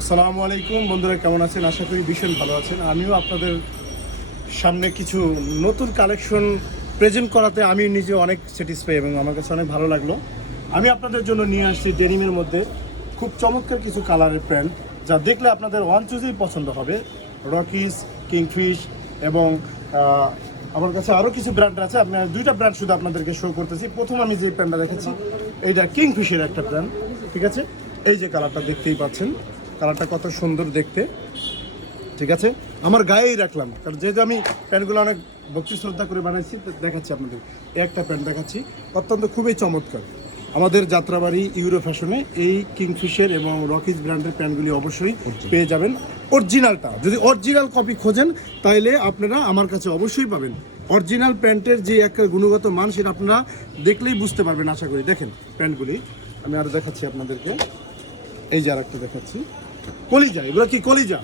আসসালামু আলাইকুম বন্ধুরা, কেমন আছেন? আশা করি ভীষণ ভালো আছেন। আমিও আপনাদের সামনে কিছু নতুন কালেকশন প্রেজেন্ট করাতে আমি নিজে অনেক স্যাটিসফাই এবং আমার কাছে অনেক ভালো লাগলো। আমি আপনাদের জন্য নিয়ে আসছি ডেনিমের মধ্যে খুব চমৎকার কিছু কালারের প্যান্ট, যা দেখলে আপনাদের ওয়ান চুজেই পছন্দ হবে। রকিস, কিংফিশ এবং আমার কাছে আরও কিছু ব্র্যান্ড আছে। আমি দুইটা ব্র্যান্ড শুধু আপনাদেরকে শো করতেছি। প্রথম আমি যে প্যান্টটা দেখাচ্ছি এইটা কিংফিশের একটা ব্র্যান্ড, ঠিক আছে? এই যে কালারটা দেখতেই পাচ্ছেন, কালারটা কত সুন্দর দেখতে, ঠিক আছে? আমার গায়েই রাখলাম, কারণ যেহেতু আমি প্যান্টগুলো অনেক ভক্তি শ্রদ্ধা করে বানাইছি, দেখাচ্ছি আপনাদের। একটা প্যান্ট দেখাচ্ছি, অত্যন্ত খুবই চমৎকার। আমাদের যাত্রাবাড়ি ইউরো ফ্যাশনে এই কিংফিশের এবং রকিজ ব্র্যান্ডের প্যান্টগুলি অবশ্যই পেয়ে যাবেন। অরিজিনালটা, যদি অরিজিনাল কপি খোঁজেন তাহলে আপনারা আমার কাছে অবশ্যই পাবেন। অরিজিনাল প্যান্টের যে একটা গুণগত মান সেটা আপনারা দেখলেই বুঝতে পারবেন আশা করি। দেখেন প্যান্টগুলি আমি আরও দেখাচ্ছি আপনাদেরকে। এই যে আর একটা দেখাচ্ছি, কলিজা। এগুলো কি কলিজা?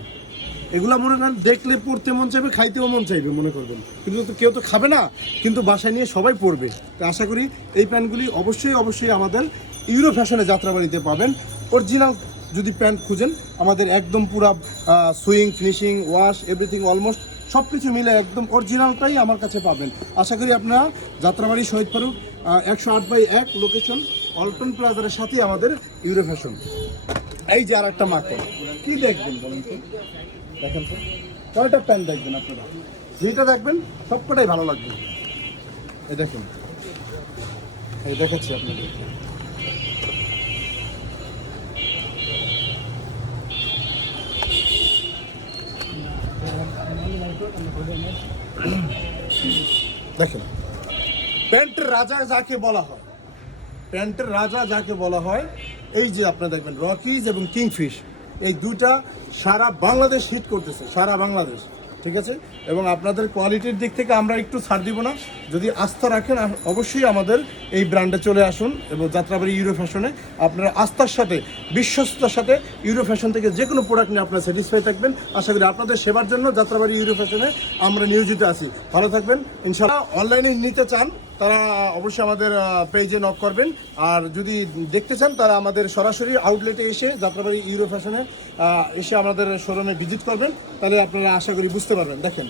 এগুলো মনে করেন দেখলে পড়তে মন চাইবে, খাইতেও মন চাইবে মনে করবেন, কিন্তু কেউ তো খাবে না, কিন্তু বাসায় নিয়ে সবাই পড়বে। তো আশা করি এই প্যান্টগুলি অবশ্যই আমাদের ইউরো ফ্যাশনে যাত্রাবাড়িতে পাবেন। অরিজিনাল যদি প্যান্ট খুঁজেন, আমাদের একদম পুরা swing, finishing, wash, everything almost সব কিছু মিলে একদম অরিজিনালটাই আমার কাছে পাবেন। আশা করি আপনারা যাত্রাবাড়ি শহীদ ফারুক 108/1 লোকেশন অল্টন প্লাজারের সাথে আমাদের ইউরো ফ্যাশন। এই যে আর একটা মার্কেট, কি দেখবেন বলুন তো? দেখেন তো কয়টা প্যান্ট দেখবেন আপনারা, যেটা দেখবেন সবকটাই ভালো লাগবে। এই দেখুন, এই দেখাচ্ছি আপনাদের। দেখেন প্যান্টের রাজা যাকে বলা হয়, প্যান্টের রাজা যাকে বলা হয়, এই যে আপনারা দেখবেন রকিজ এবং কিংফিশ, এই দুটা সারা বাংলাদেশ হিট করতেছে, সারা বাংলাদেশ, ঠিক আছে? এবং আপনাদের কোয়ালিটির দিক থেকে আমরা একটু ছাড় দিব না। যদি আস্থা রাখেন অবশ্যই আমাদের এই ব্র্যান্ডে চলে আসুন এবং যাত্রাবাড়ি ইউরো ফ্যাশনে আপনারা আস্থার সাথে, বিশ্বস্ততার সাথে ইউরো ফ্যাশন থেকে যে কোনো প্রোডাক্ট নিয়ে আপনারা স্যাটিসফাই থাকবেন। আশা করি আপনাদের সেবার জন্য যাত্রাবাড়ি ইউরো ফ্যাশনে আমরা নিয়োজিত আছি। ভালো থাকবেন ইনশাআল্লাহ। অনলাইনে নিতে চান তারা অবশ্যই আমাদের পেজে নক করবেন, আর যদি দেখতে চান তারা আমাদের সরাসরি আউটলেটে এসে যাত্রাবাড়ি ইউরো ফ্যাশনে এসে আমাদের শোরুমে ভিজিট করবেন, তাহলে আপনারা আশা করি বুঝতে পারবেন। দেখেন